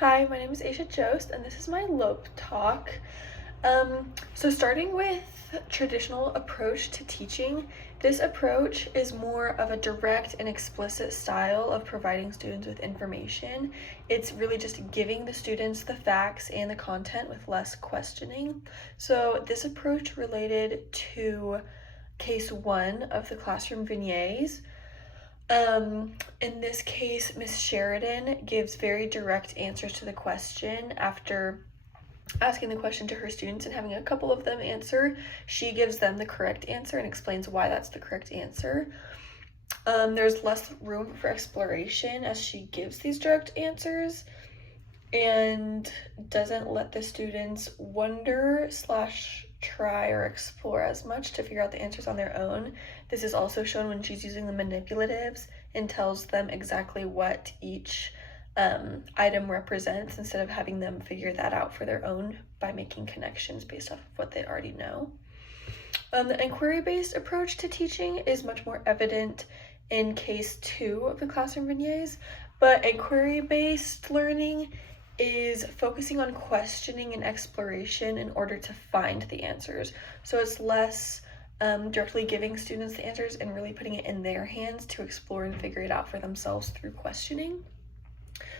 Hi, my name is Aisha Jost, and this is my Lope talk. So starting with traditional approach to teaching, this approach is more of a direct and explicit style of providing students with information. It's really just giving the students the facts and the content with less questioning. So this approach related to case 1 of the classroom vignettes. In this case, Miss Sheridan gives very direct answers to the question. After asking the question to her students and having a couple of them answer, she gives them the correct answer and explains why that's the correct answer. There's less room for exploration as she gives these direct answers and doesn't let the students wonder / try or explore as much to figure out the answers on their own. This is also shown when she's using the manipulatives and tells them exactly what each item represents instead of having them figure that out for their own by making connections based off of what they already know. The inquiry-based approach to teaching is much more evident in case 2 of the classroom vignettes, but inquiry-based learning is focusing on questioning and exploration in order to find the answers. So it's less directly giving students the answers and really putting it in their hands to explore and figure it out for themselves through questioning.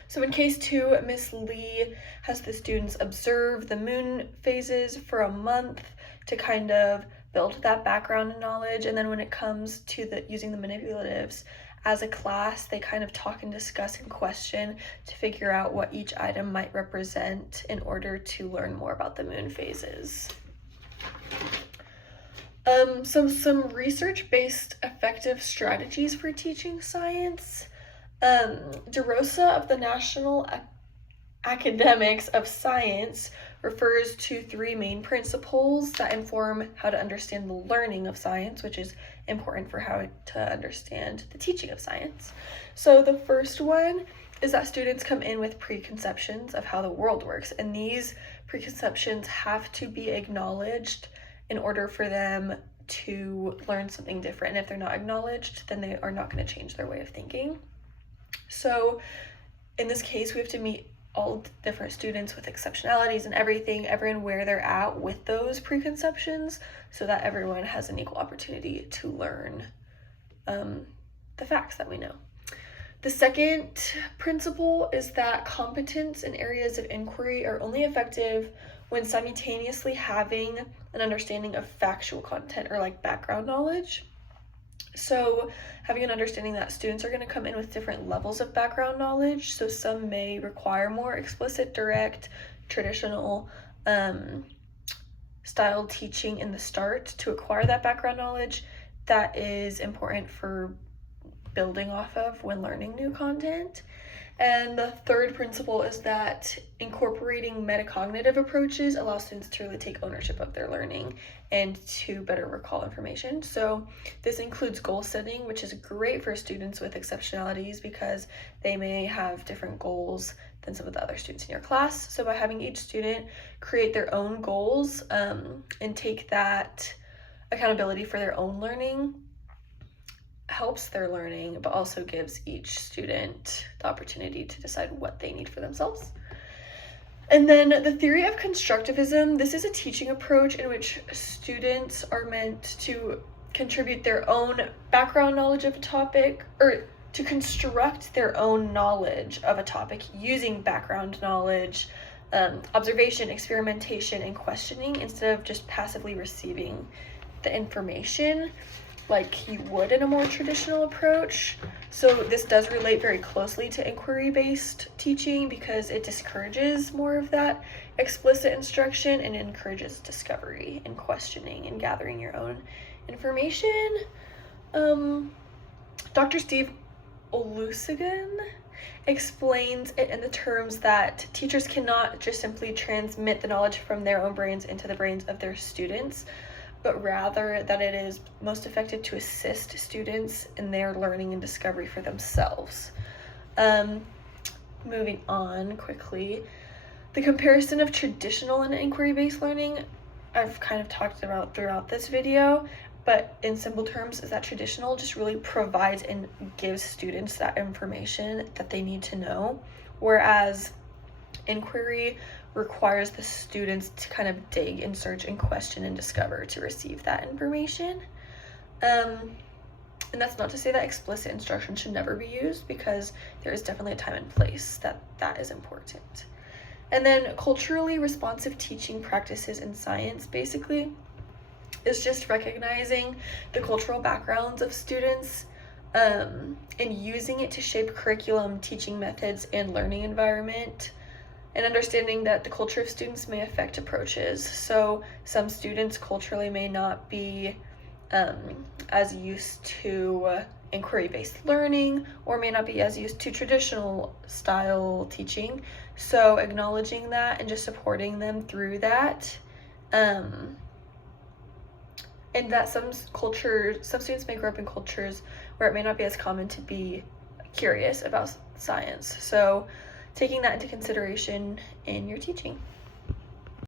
So in case 2, Miss Lee has the students observe the moon phases for a month to kind of build that background knowledge, and then when it comes to using the manipulatives, as a class, they kind of talk and discuss and question to figure out what each item might represent in order to learn more about the moon phases. Some research-based effective strategies for teaching science. DeRosa of the National Academics of Science refers to 3 main principles that inform how to understand the learning of science, which is important for how to understand the teaching of science. So the first one is that students come in with preconceptions of how the world works, and these preconceptions have to be acknowledged in order for them to learn something different. And if they're not acknowledged, then they are not going to change their way of thinking. So in this case, we have to meet all different students with exceptionalities and everyone where they're at with those preconceptions so that everyone has an equal opportunity to learn the facts that we know. The second principle is that competence in areas of inquiry are only effective when simultaneously having an understanding of factual content or like background knowledge. So having an understanding that students are going to come in with different levels of background knowledge. So some may require more explicit, direct, traditional style teaching in the start to acquire that background knowledge that is important for building off of when learning new content. And the third principle is that incorporating metacognitive approaches allows students to really take ownership of their learning and to better recall information. So this includes goal setting, which is great for students with exceptionalities because they may have different goals than some of the other students in your class. So by having each student create their own goals and take that accountability for their own learning, helps their learning, but also gives each student the opportunity to decide what they need for themselves. And then the theory of constructivism, this is a teaching approach in which students are meant to contribute their own background knowledge of a topic, or to construct their own knowledge of a topic using background knowledge, observation, experimentation, and questioning instead of just passively receiving the information like you would in a more traditional approach. So this does relate very closely to inquiry-based teaching because it discourages more of that explicit instruction and encourages discovery and questioning and gathering your own information. Dr. Steve Olusegun explains it in the terms that teachers cannot just simply transmit the knowledge from their own brains into the brains of their students, but rather that it is most effective to assist students in their learning and discovery for themselves. Moving on quickly, the comparison of traditional and inquiry-based learning I've kind of talked about throughout this video, but in simple terms is that traditional just really provides and gives students that information that they need to know, whereas inquiry requires the students to kind of dig and search and question and discover to receive that information. And that's not to say that explicit instruction should never be used, because there is definitely a time and place that is important. And then culturally responsive teaching practices in science basically is just recognizing the cultural backgrounds of students, and using it to shape curriculum, teaching methods, and learning environment, and understanding that the culture of students may affect approaches. So some students culturally may not be as used to inquiry-based learning, or may not be as used to traditional style teaching. So acknowledging that and just supporting them through that. And that some students may grow up in cultures where it may not be as common to be curious about science. So taking that into consideration in your teaching.